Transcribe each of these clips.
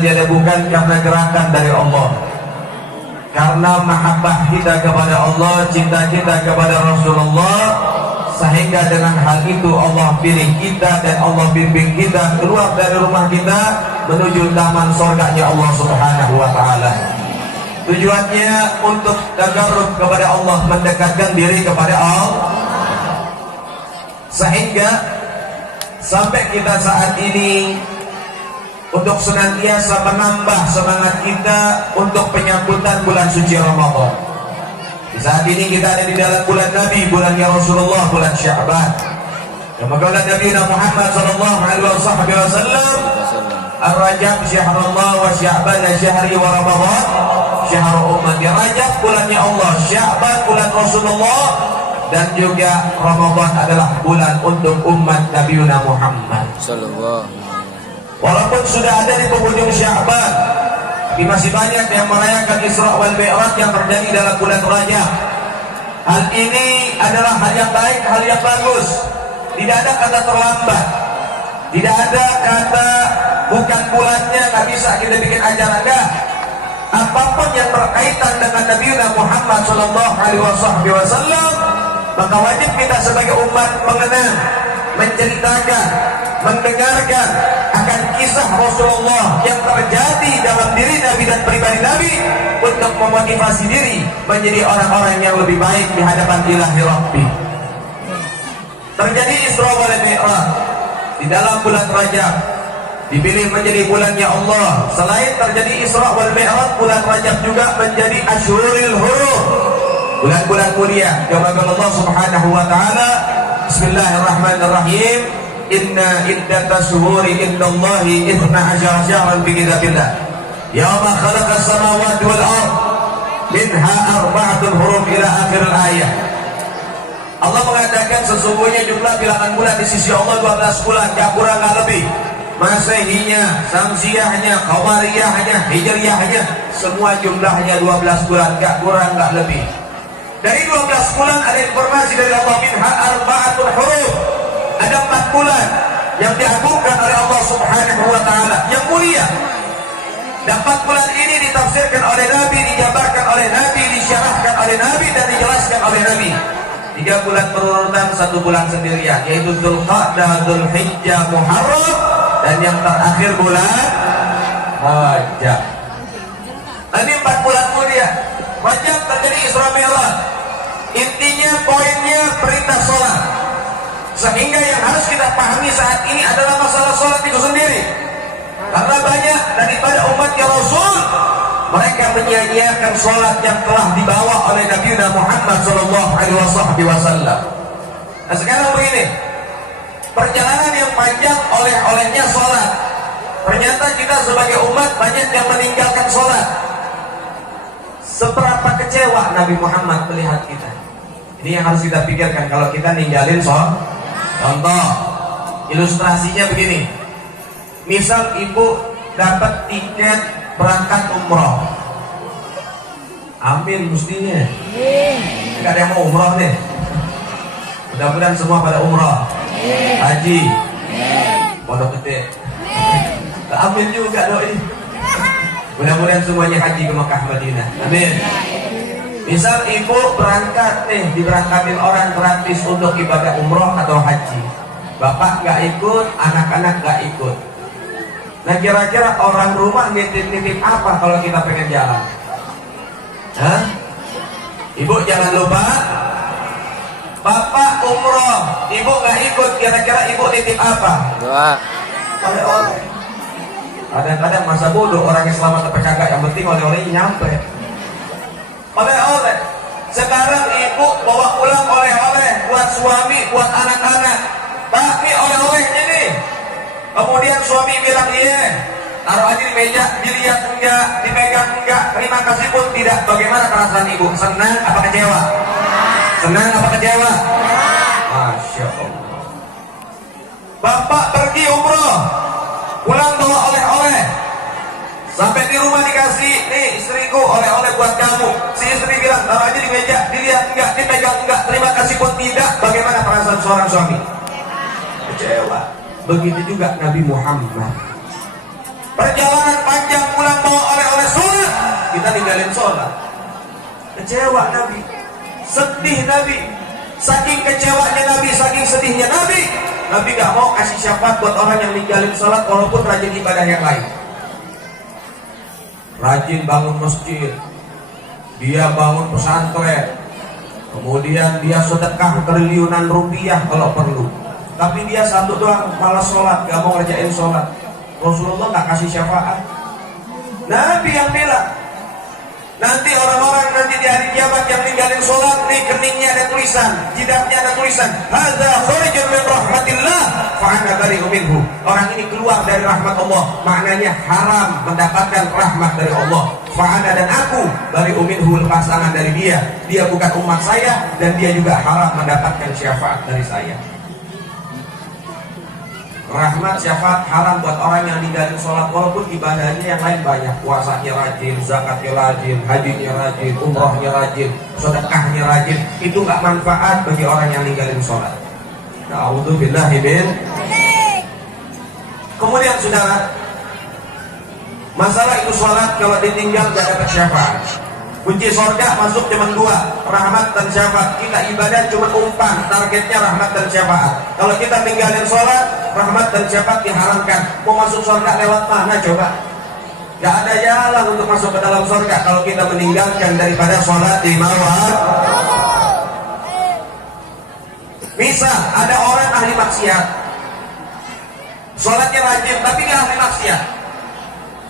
dan tiada bukan karena gerakan dari Allah, karena mahabbah kita kepada Allah, cinta kita kepada Rasulullah, sehingga dengan hal itu Allah pilih kita dan Allah bimbing kita keluar dari rumah kita menuju taman surganya Allah Subhanahu wa taala. Tujuannya untuk tagarrub kepada Allah, mendekatkan diri kepada Allah, sehingga sampai kita saat ini untuk senantiasa menambah semangat kita untuk penyambutan bulan suci Ramadan. Di saat ini kita ada di dalam bulan Nabi, bulannya Rasulullah, bulan Sya'ban. Kama qala Nabi Muhammad sallallahu alaihi wasallam, Ar-Rajab syahrullah wa Sya'ban syahri wa Ramadan syahrul ummati. Rajab bulannya Allah, Sya'ban bulan Rasulullah, dan juga Ramadan adalah bulan untuk umat Nabi Muhammad sallallahu. Walaupun sudah ada di penghujung Sya'ban, tapi masih banyak yang merayakan Isra wal Mi'raj yang terjadi dalam bulan Rajab. Hal ini adalah hal yang baik, hal yang bagus. Tidak ada kata terlambat, tidak ada kata bukan bulannya, nggak bisa kita bikin acara. Enggak. Apapun yang berkaitan dengan Nabi Muhammad sallallahu alaihi wasallam, maka wajib kita sebagai umat mengenal, menceritakan, mendengarkan akan kisah Rasulullah yang terjadi dalam diri Nabi dan pribadi Nabi, untuk memotivasi diri menjadi orang-orang yang lebih baik di hadapan Ilahi Rabbi. Terjadi Isra wal Mi'raj di dalam bulan Rajab, dipilih menjadi bulannya Allah. Selain terjadi Isra wal Mi'raj, bulan Rajab juga menjadi Ashhurul Hurum, bulan-bulan mulia. Kama Allah Subhanahu wa taala, Bismillahirrahmanirrahim, Inna iddatas syuhuri indallahi 12 syahran fi kitabillah yauma khalaqas samawati wal ard minha arba'atun hurum ila akhir ayat. Allah mengatakan sesungguhnya jumlah bilangan bulan di sisi Allah 12 bulan, gak kurang gak lebih. Masehinya, Samsiahnya, Qamariyahnya, Hijriyahnya, semua jumlahnya 12 bulan, gak kurang gak lebih. Dari 12 bulan ada informasi dari Allah, minha arba'atun hurum, ada 4 bulan yang diagungkan oleh Allah Subhanahu wa taala yang mulia. Dan 4 bulan ini ditafsirkan oleh Nabi, dijabarkan oleh Nabi, disyarahkan oleh Nabi, dan dijelaskan oleh Nabi. 3 bulan berurutan, 1 bulan sendirian, yaitu Dzulqa'dah, Dzulhijjah, Muharram, dan yang terakhir bulan Rajab. Ini 4 bulan mulia. Rajab terjadi Isra Mi'raj. Intinya, poinnya perintah sholat. Sehingga yang harus kita pahami saat ini adalah masalah sholat itu sendiri. Karena banyak daripada umatnya Rasul, mereka menyia-nyiakan sholat yang telah dibawa oleh Nabi Muhammad sallallahu alaihi wasallam. Nah sekarang begini, perjalanan yang panjang olehnya sholat. Ternyata kita sebagai umat banyak yang meninggalkan sholat. Seberapa kecewa Nabi Muhammad melihat kita? Ini yang harus kita pikirkan kalau kita ninggalin sholat. Contoh, ilustrasinya begini. Misal ibu dapat tiket berangkat umroh, ambil mestinya. Gak ada yang mau umroh deh. Mudah-mudahan semua pada umroh, haji, pondok gede. Ambil juga doi. Mudah-mudahan semuanya haji ke Makkah Madinah. Amin. Misal ibu berangkat nih, diberangkatin orang gratis untuk ibadah umroh atau haji. Bapak gak ikut, anak-anak gak ikut. Nah kira-kira orang rumah nitip-nitip apa kalau kita pengen jalan? Hah? Ibu jangan lupa, Bapak umroh, ibu gak ikut, kira-kira ibu nitip apa? Doa. Oleh-oleh. Kadang-kadang masa bodoh orang yang selamat tapi kagak, yang penting oleh-olehnya nyampe. Oleh-oleh. Sekarang ibu bawa pulang oleh-oleh buat suami, buat anak-anak. Pak, ini oleh-oleh ini. Kemudian suami bilang iya, taruh aja di meja, dilihat enggak, dipegang enggak, terima kasih pun tidak. Bagaimana perasaan ibu? Senang apa kecewa? Senang apa kecewa? Masya Allah. Bapak pergi umroh, pulang bawa oleh-oleh. Sampai di rumah dikasih, nih istriku oleh-oleh buat kamu. Si istri bilang, taruh aja di meja, dilihat enggak, dipegang enggak, terima kasih pun tidak. Bagaimana perasaan seorang suami? Kecewa. Begitu juga Nabi Muhammad. Perjalanan panjang kita ninggalin sholat. Kecewa Nabi, sedih Nabi, saking kecewanya Nabi, saking sedihnya Nabi, Nabi gak mau kasih syafaat buat orang yang ninggalin sholat walaupun rajin ibadah yang lain. Rajin bangun masjid, dia bangun pesantren, kemudian dia sedekah triliunan rupiah kalau perlu, tapi dia satu doang malas sholat, gak mau ngerjain sholat. Rasulullah gak kasih syafaat. Nabi yang bilang, nanti orang-orang nanti di hari kiamat yang ninggalin sholat, nih keningnya ada tulisan, jidatnya ada tulisan, hadza kharijun min rahmatillah fa ana bari'u minhu. Orang ini keluar dari rahmat Allah, maknanya haram mendapatkan rahmat dari Allah. Fa ana, dan aku bari'u minhu, lepas tangan dari dia. Dia bukan umat saya dan dia juga haram mendapatkan syafaat dari saya. Rahmat syafaat haram buat orang yang ninggalin sholat walaupun ibadahnya yang lain banyak, puasanya rajin, zakatnya rajin, hajinya rajin, umrohnya rajin, sedekahnya rajin. Itu gak manfaat bagi orang yang ninggalin sholat. Na'udzubillahi min. Kemudian saudara, masalah itu sholat kalau ditinggal gak dapat syafaat. Kunci surga masuk cuma dua, rahmat dan syafaat. Kita ibadah cuma umpan, targetnya rahmat dan syafaat. Kalau kita tinggalin sholat, rahmat dan syafaat diharamkan. Mau masuk surga lewat mana coba? Gak ada jalan untuk masuk ke dalam surga kalau kita meninggalkan daripada sholat di mawar. Misal ada orang ahli maksiat, sholatnya rajin tapi dia ahli maksiat.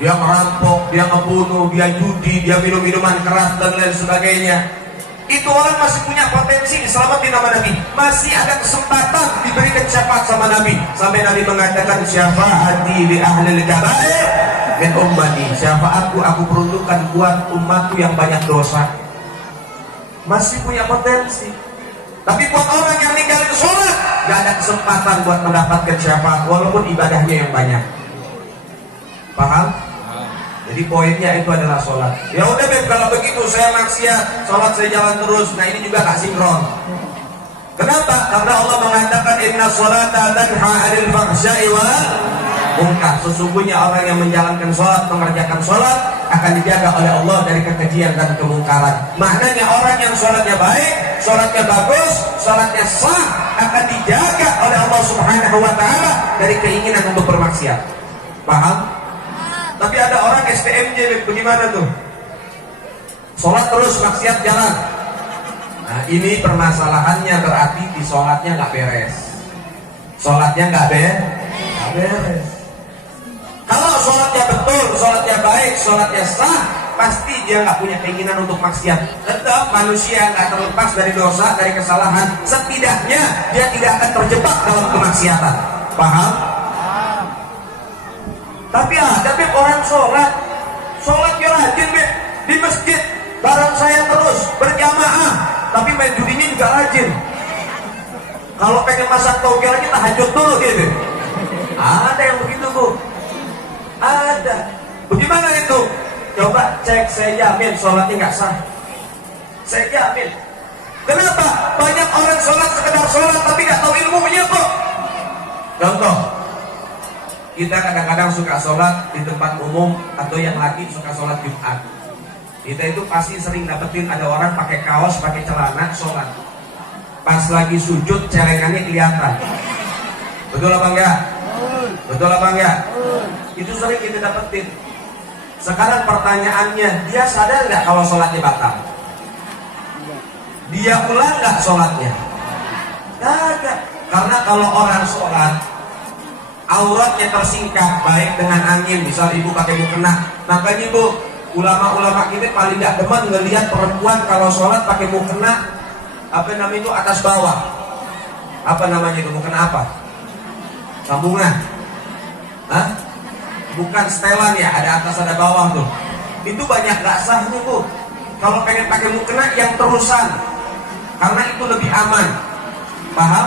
Dia merampok, dia ngebunuh, dia judi, dia minum minuman keras dan lain sebagainya. Itu orang masih punya potensi diselamatin sama Nabi, masih ada kesempatan diberikan syafaat sama Nabi. Sampai Nabi mengatakan, syafaati li ahlil kabair min ummati, syafaatku aku peruntukkan buat umatku yang banyak dosa. Masih punya potensi. Tapi buat orang yang ninggalin sholat, gak ada kesempatan buat mendapatkan syafaat walaupun ibadahnya yang banyak. Paham? Jadi poinnya itu adalah sholat. Ya udah Beb, kalau begitu saya maksiat, sholat saya jalan terus. Nah ini juga gak sinkron. Kenapa? Karena Allah mengatakan inna sholata tanha 'anil fahsya'i wal munkar. Sesungguhnya orang yang menjalankan sholat, mengerjakan sholat akan dijaga oleh Allah dari kekejian dan kemungkaran. Maknanya orang yang sholatnya baik, sholatnya bagus, sholatnya sah, akan dijaga oleh Allah Subhanahu wa ta'ala dari keinginan untuk bermaksiat. Paham? Tapi ada orang STMJ, bagaimana tuh? Sholat terus, maksiat jalan. Nah ini permasalahannya, berarti di sholatnya nggak beres. Sholatnya nggak beres. Kalau sholatnya betul, sholatnya baik, sholatnya sah, pasti dia nggak punya keinginan untuk maksiat. Tetap manusia nggak terlepas dari dosa, dari kesalahan. Setidaknya dia tidak akan terjebak dalam kemaksiatan. Paham? Tapi ada Beb orang sholatnya rajin Beb, di masjid bareng saya terus berjamaah, tapi main judinya juga rajin. Kalau pengen masak tauge lagi tahajud dulu gitu. Ada yang begitu Bu, ada. Bagaimana itu? Coba cek, saya jamin sholatnya nggak sah. Saya jamin. Kenapa? Banyak orang sholat sekedar sholat tapi nggak tahu ilmunya kok. Contoh, kita kadang-kadang suka sholat di tempat umum atau yang laki suka sholat Jumat. Kita itu pasti sering dapetin ada orang pakai kaos, pakai celana sholat. Pas lagi sujud celengannya kelihatan. Betul apa enggak? Betul apa enggak? Itu sering kita dapetin. Sekarang pertanyaannya, dia sadar nggak kalau sholatnya batal? Dia ulang nggak sholatnya? Tidak. Karena kalau orang sholat auratnya tersingkap baik dengan angin, misal ibu pakai mukena, makanya ibu ulama-ulama kita paling gak demen ngelihat perempuan kalau sholat pakai mukena, apa namanya itu, atas bawah, apa namanya itu, mukena apa? Sambungan, hah? Bukan setelan ya, ada atas ada bawah tuh. Itu banyak gak sahnya Bu. Kalau pengen pakai mukena yang terusan, karena itu lebih aman. Paham?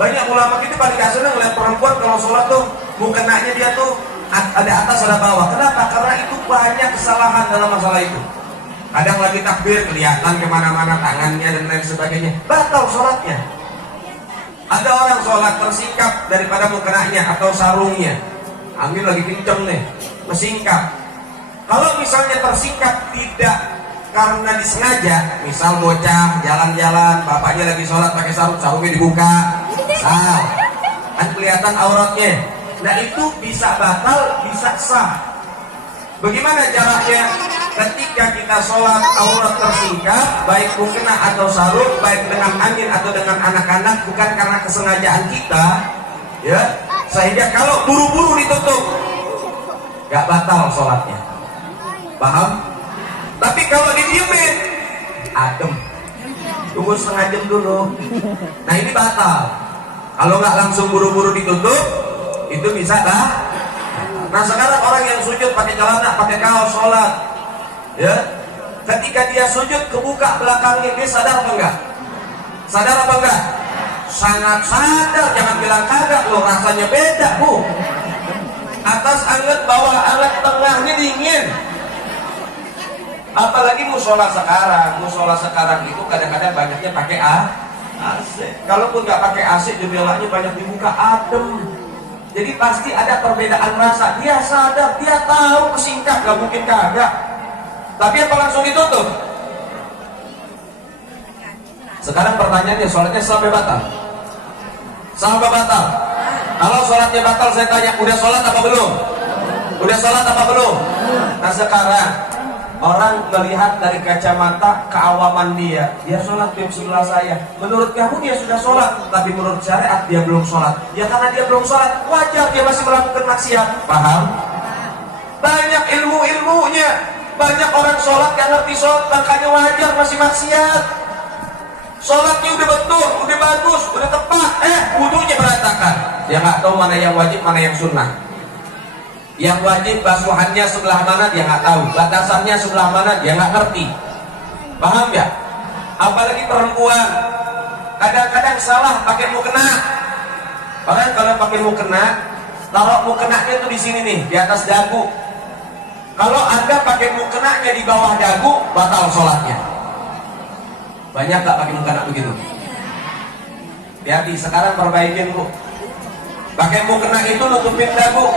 Banyak ulama kita paling gak senang ngeliat perempuan kalau sholat tuh mukenanya dia tuh ada atas ada bawah. Kenapa? Karena itu banyak kesalahan dalam masalah itu. Kadang lagi takbir kelihatan kemana-mana tangannya dan lain sebagainya, batal sholatnya. Ada orang sholat tersingkap daripada mukenanya atau sarungnya, angin lagi kenceng nih, mesingkap. Kalau misalnya tersingkap tidak karena disengaja, misal bocah jalan-jalan, bapaknya lagi sholat pakai sarung, sarungnya dibuka, kan kelihatan auratnya. Nah itu bisa batal, bisa sah. Bagaimana caranya? Ketika kita sholat aurat tersingkap, baik mukena atau sarung, baik dengan angin atau dengan anak-anak, bukan karena kesengajaan kita, ya, sehingga kalau buru-buru ditutup, gak batal sholatnya. Paham? Tapi kalau didiemin, adem, tunggu setengah jam dulu. Nah ini batal. Kalau nggak langsung buru-buru ditutup, itu bisa dah. Nah sekarang orang yang sujud pakai celana, pakai kaos sholat, ya, ketika dia sujud kebuka belakangnya, dia sadar apa enggak? Sadar apa enggak? Sangat sadar, jangan bilang kagak loh, rasanya beda bu. Atas anget, bawah anget, tengahnya dingin. Apalagi musola sekarang itu kadang-kadang banyaknya pakai AC. Kalaupun nggak pakai AC, jendelanya banyak dibuka, adem. Jadi pasti ada perbedaan rasa. Dia sadar, dia tahu kesingkat, gak mungkin kagak. Tapi apa langsung ditutup? Sekarang pertanyaannya, sholatnya sampai batal? Sampai batal? Kalau sholatnya batal, saya tanya, udah sholat apa belum? Udah sholat apa belum? Nah sekarang orang melihat dari kacamata keawaman dia sholat di sebelah saya. Menurut kamu dia sudah sholat, tapi menurut syariat dia belum sholat. Ya karena dia belum sholat, wajar dia masih melakukan maksiat. Paham? Banyak ilmunya, banyak orang sholat gak ngerti sholat, makanya wajar masih maksiat. Sholatnya udah betul, udah bagus, udah tepat, wudunya berantakan. Dia nggak tahu mana yang wajib, mana yang sunnah. Yang wajib basuhannya sebelah mana dia nggak tahu, batasannya sebelah mana dia nggak ngerti. Paham ya? Apalagi perempuan kadang-kadang salah pakai mukena. Bahkan kalau pakai mukena, taruh mukenanya tuh di sini nih, di atas dagu. Kalau anda pakai mukenanya di bawah dagu, batal sholatnya. Banyak tak pakai mukena begitu? Hati-hati, sekarang perbaikin bu. Pakai mukena itu nutupin dagu.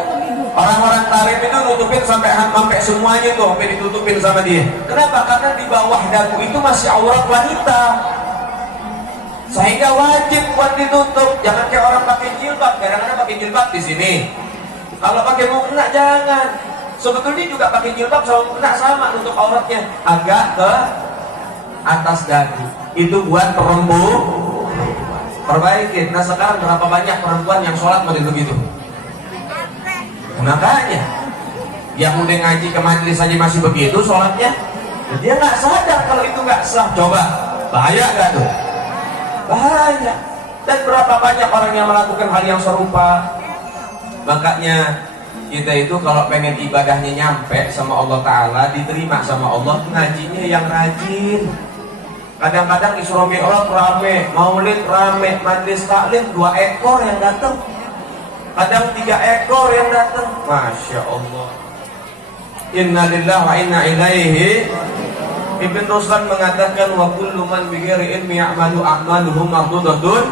Orang-orang tarif itu nutupin sampai semuanya tuh, sampai ditutupin sama dia. Kenapa? Karena di bawah dagu itu masih aurat wanita, sehingga wajib buat ditutup. Jangan kayak orang pakai jilbab. Kadang-kadang pakai jilbab di sini. Kalau pakai mukena jangan. Sebetulnya juga pakai jilbab sama mukena sama, untuk auratnya agak ke atas dagu. Itu buat perempuan. Perbaikin. Nah sekarang berapa banyak perempuan yang sholat model begitu? Makanya yang udah ngaji ke majelis saja masih begitu sholatnya, dia nggak sadar kalau itu nggak sah. Coba, bahaya nggak tuh? Bahaya. Dan berapa banyak orang yang melakukan hal yang serupa. Makanya kita itu kalau pengen ibadahnya nyampe sama Allah Ta'ala, diterima sama Allah, ngajinya yang rajin. Kadang-kadang disuruh mi'raj rame, maulid rame, majelis taklim 2 ekor yang datang, kadang 3 ekor yang datang. Masya Allah. Inna lillahi wa inna ilaihi. Ibn Ruslan mengatakan, wa kullu man bighairi ilmi ya'malu a'maluhum mardudatun.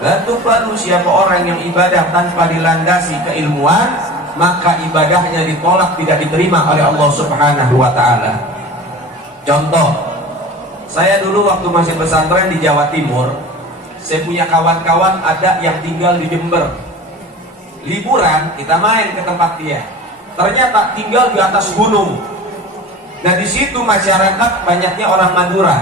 La tuqbalu, siapa orang yang ibadah tanpa dilandasi keilmuan, maka ibadahnya ditolak, tidak diterima oleh Allah Subhanahu wa taala. Contoh, saya dulu waktu masih pesantren di Jawa Timur, saya punya kawan-kawan ada yang tinggal di Jember. Liburan kita main ke tempat dia, ternyata tinggal di atas gunung. Nah di situ masyarakat banyaknya orang Madura.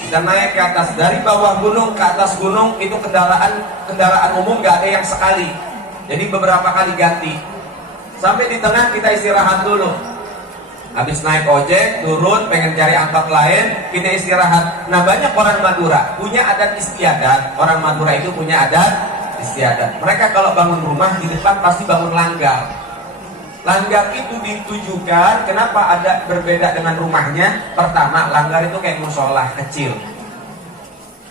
Kita naik ke atas, dari bawah gunung ke atas gunung itu kendaraan umum gak ada yang sekali, jadi beberapa kali ganti. Sampai di tengah kita istirahat dulu. Habis naik ojek, turun, pengen cari angkot lain, kita istirahat. Nah banyak orang Madura punya adat istiadat. Orang Madura itu punya adat istiadat. Mereka kalau bangun rumah di depan pasti bangun langgar. Langgar itu ditujukan, kenapa ada berbeda dengan rumahnya? Pertama, langgar itu kayak musola kecil.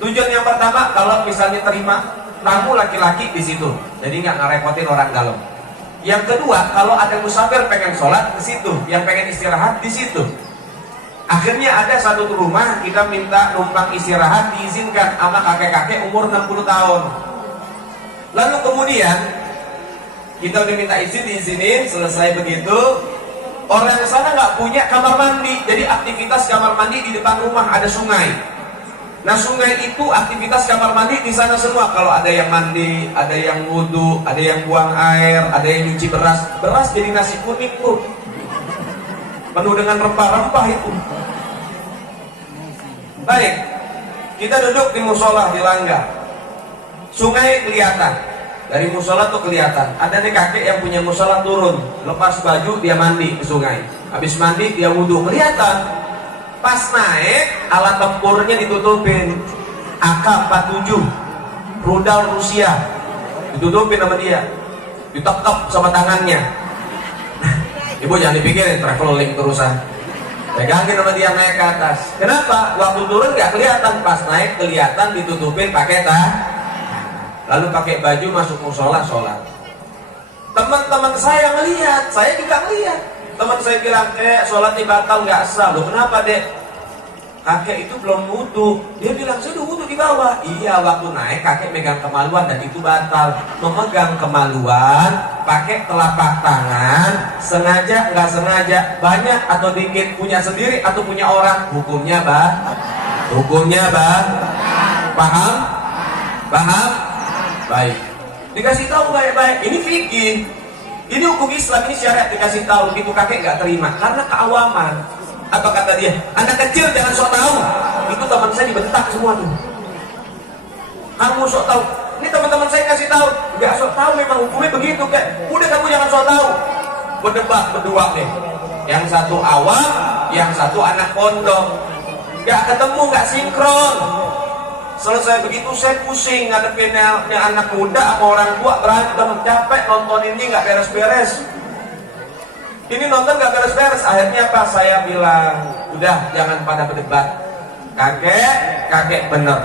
Tujuan yang pertama, kalau misalnya terima tamu laki-laki di situ, jadi nggak ngerepotin orang dalam. Yang kedua, kalau ada musafir pengen sholat ke situ, yang pengen istirahat di situ. Akhirnya ada satu rumah kita minta numpang istirahat, diizinkan sama kakek-kakek umur 60 tahun. Lalu kemudian kita udah minta izin, diizinin, selesai begitu, Orang sana nggak punya kamar mandi, jadi aktivitas kamar mandi di depan rumah ada sungai. Nah sungai itu aktivitas kamar mandi di sana semua. Kalau ada yang mandi, ada yang wudhu, ada yang buang air, ada yang nyuci beras. Beras jadi nasi kuning tuh, penuh dengan rempah-rempah itu. Baik, kita duduk di musola di Langgar. Sungai kelihatan. Dari musola tuh kelihatan. Ada nih kakek yang punya musola turun, lepas baju dia mandi ke sungai. Habis mandi dia wudhu, kelihatan. Pas naik alat tempurnya ditutupin, AK-47 rudal Rusia ditutupin sama dia, ditekep sama tangannya. Ibu jangan dipikirin traveling terusan, pegangin sama dia naik ke atas. Kenapa? Waktu turun nggak kelihatan, pas naik kelihatan ditutupin pakai lalu pakai baju masuk musola sholat. Teman-teman saya ngelihat, saya juga ngelihat. Teman saya bilang, sholatnya batal nggak sah. Loh kenapa dek? Kakek itu belum wudhu. Dia bilang, saya udah wudhu di bawah. Iya, waktu naik kakek megang kemaluan dan itu batal. Memegang kemaluan pakai telapak tangan, sengaja nggak sengaja, banyak atau dikit, punya sendiri atau punya orang, hukumnya paham? Baik, dikasih tahu baik-baik. Ini fikih, ini hukum Islam, ini syariat, dikasih tahu. Itu kakek nggak terima karena keawaman. Apa kata dia? Anak kecil jangan sok tahu. Itu teman saya dibentak semua tuh. Kamu sok tahu. Ini teman-teman saya kasih tahu, nggak sok tahu, memang hukumnya begitu kayak. Udah kamu jangan sok tahu. Berdebat berdua nih. Yang satu awam, yang satu anak pondok. Nggak ketemu, nggak sinkron. Selesai begitu saya pusing ngadepin anak muda sama orang tua berantem, capek nonton ini nggak beres-beres. Ini nonton nggak beres-beres. Akhirnya apa? Saya bilang, udah jangan pada berdebat. Kakek bener.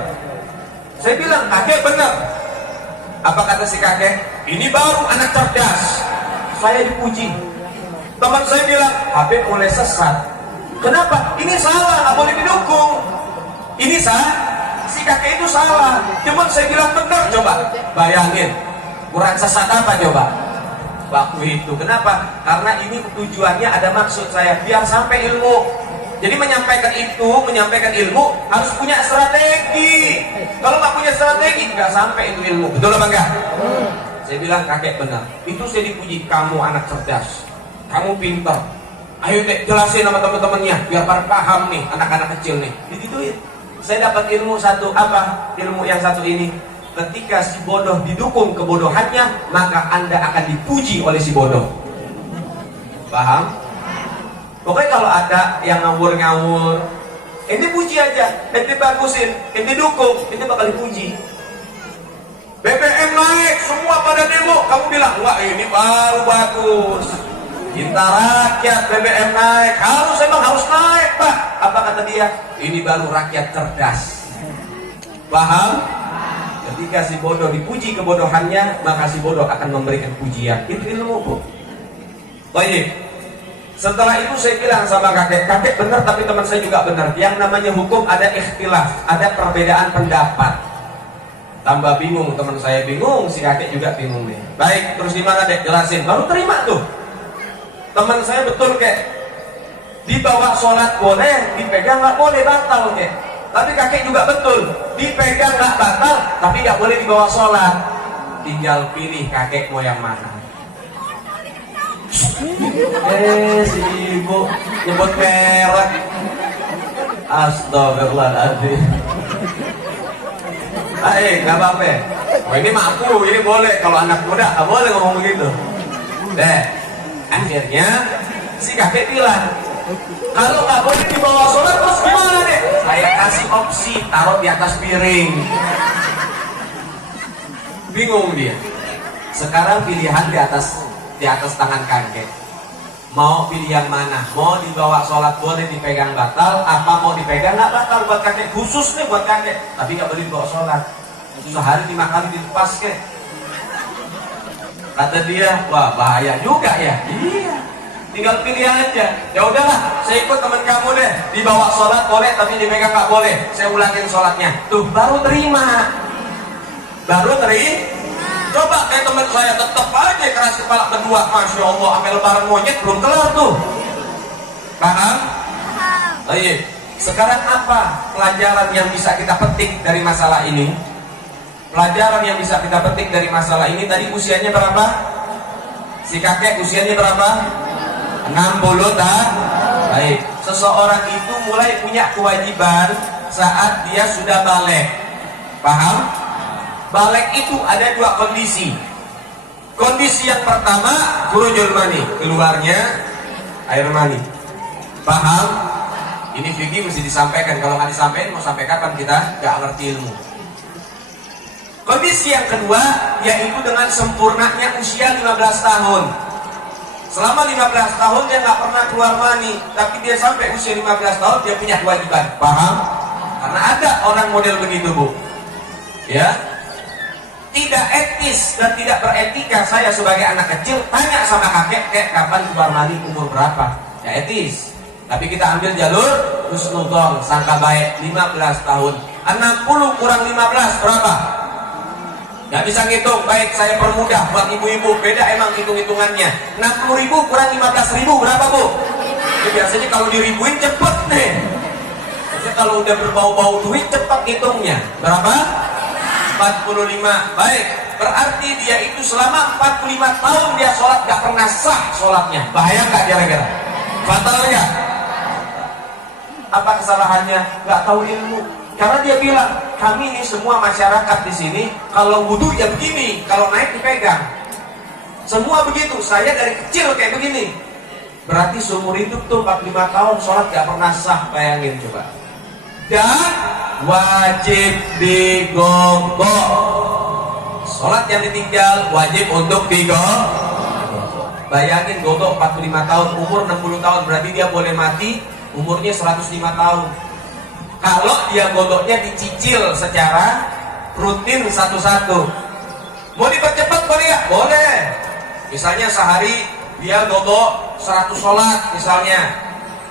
Saya bilang kakek bener. Apa kata si kakek? Ini baru anak cerdas. Saya dipuji. Teman saya bilang, Habib mulai sesat. Kenapa? Ini salah, nggak boleh didukung. Ini salah. Si kakek itu salah, cuman saya bilang benar. Coba bayangin, kurang sesat apa coba waktu itu. Kenapa? Karena ini tujuannya ada maksud saya, biar sampai ilmu. Jadi menyampaikan ilmu harus punya strategi. Kalau nggak punya strategi nggak sampai itu ilmu. Betul apa enggak? Saya bilang kakek benar. Itu saya dipuji, kamu anak cerdas, kamu pintar. Ayo deh jelasin sama teman-temannya biar pada paham nih, anak-anak kecil nih. Digituin. Saya dapat ilmu satu, apa? Ilmu yang satu ini, ketika si bodoh didukung kebodohannya, maka Anda akan dipuji oleh si bodoh. Paham? Pokoknya kalau ada yang ngawur-ngawur, ini puji aja, ini bagusin, ini dukung, ini bakal dipuji. BBM naik, semua pada demo, kamu bilang, wah ini baru bagus. Cinta rakyat, BBM naik, emang harus naik Pak. Apa kata dia? Ini baru rakyat cerdas. Paham? Ketika si bodoh dipuji kebodohannya, maka si bodoh akan memberikan pujian. Itu ilmu Bu. Baik. Setelah itu saya bilang sama kakek benar, tapi teman saya juga benar. Yang namanya hukum ada ikhtilaf, ada perbedaan pendapat. Tambah bingung, teman saya bingung, si kakek juga bingung nih. Baik, terus gimana dek? Jelasin. Baru terima tuh. Teman saya betul kayak dibawa sholat boleh, dipegang nggak boleh, batal kayak. Tapi kakek juga betul, dipegang nggak batal, tapi nggak boleh dibawa sholat. Tinggal pilih kakek mau yang mana. Si ibu nyebut merek. Astagfirullahaladzim. Nggak apa-apa. Ini mah aku, ini boleh. Kalau anak muda nggak boleh ngomong begitu. Akhirnya si kakek bilang, kalau nggak boleh dibawa sholat terus gimana deh? Saya kasih opsi, taruh di atas piring. Bingung dia. Sekarang pilihan di atas tangan kakek. Mau pilih yang mana? Mau dibawa sholat boleh, dipegang batal, apa mau dipegang nggak batal buat kakek? Khusus nih buat kakek, tapi nggak boleh dibawa sholat. Sehari 5 kali dilepas kek. Kata dia, wah bahaya juga ya. Iya, tinggal pilih aja. Ya udahlah, saya ikut teman kamu deh. Dibawa sholat boleh, tapi dipegang nggak boleh. Saya ulangin sholatnya. Tuh, baru terima. Coba kayak teman saya tetap aja keras kepala berdua. Masya Allah, sampai lebaran monyet belum kelar tuh. Paham? Baik. Sekarang apa pelajaran yang bisa kita petik dari masalah ini? Pelajaran yang bisa kita petik dari masalah ini, tadi usianya berapa? Si kakek usianya berapa? 60 tahun. Baik. Seseorang itu mulai punya kewajiban saat dia sudah balik. Paham? Balik itu ada dua kondisi. Kondisi yang pertama, khurujul mani, keluarnya air mani. Paham? Ini fikih mesti disampaikan. Kalau nggak disampaikan, mau sampai kapan kita nggak ngerti ilmu. Kondisi yang kedua, yaitu dengan sempurnanya usia 15 tahun. Selama 15 tahun dia nggak pernah keluar mani, tapi dia sampai usia 15 tahun dia punya kewajiban. Paham? Karena ada orang model begitu, Bu. Ya, tidak etis dan tidak beretika saya sebagai anak kecil tanya sama kakek kapan keluar mani, umur berapa. Ya etis. Tapi kita ambil jalur husnudzon, sangka baik, 15 tahun. 60 kurang 15 berapa? Gak bisa ngitung. Baik, saya permudah buat ibu-ibu. Beda emang hitung-hitungannya. 60.000 kurang 15.000 berapa, Bu? Jadi biasanya kalau diribuin cepet nih. Biasanya kalau udah berbau-bau duit cepet hitungnya. Berapa? 45. Baik, berarti dia itu selama 45 tahun dia sholat gak pernah sah sholatnya. Bahaya gak kira-kira? Fatal gak? Apa kesalahannya? Gak tahu ilmu. Karena dia bilang, kami ini semua masyarakat di sini, kalau wudhu ya begini, kalau naik dipegang. Semua begitu. Saya dari kecil kayak begini. Berarti seumur hidup tuh 45 tahun sholat gak pernah sah. Bayangin coba. Dan wajib digodok. Sholat yang ditinggal wajib untuk digodok. Bayangin godok 45 tahun, umur 60 tahun, berarti dia boleh mati umurnya 105 tahun. Kalau dia godoknya dicicil secara rutin satu-satu. Mau dipercepat boleh nggak? Boleh. Misalnya sehari dia godok 100 sholat misalnya,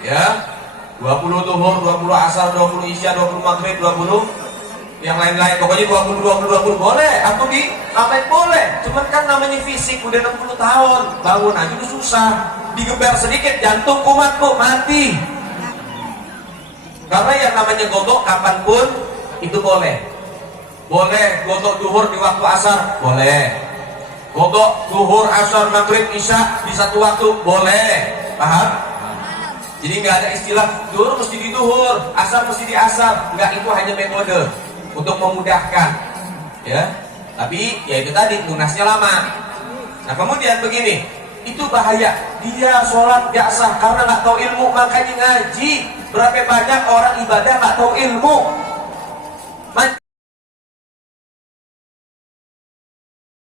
ya 20 zuhur, 20 asar, 20 isya, 20 maghrib, 20 yang lain-lain, pokoknya 20 boleh, atau di ngapain boleh. Cuman kan namanya fisik udah 60 tahun, bangun aja udah susah, digeber sedikit jantung kumat kok mati. Karena yang namanya godok kapanpun itu boleh. Boleh godok duhur di waktu asar, boleh. Godok duhur, asar, maghrib, isya di satu waktu, boleh. Paham? Jadi nggak ada istilah duhur mesti di duhur, asar mesti di asar. Nggak, itu hanya metode untuk memudahkan, ya. Tapi ya itu tadi lunasnya lama. Nah kemudian begini, itu bahaya. Dia sholat gak sah karena nggak tahu ilmu, makanya ngaji. Berapa banyak orang ibadah nggak tahu ilmu.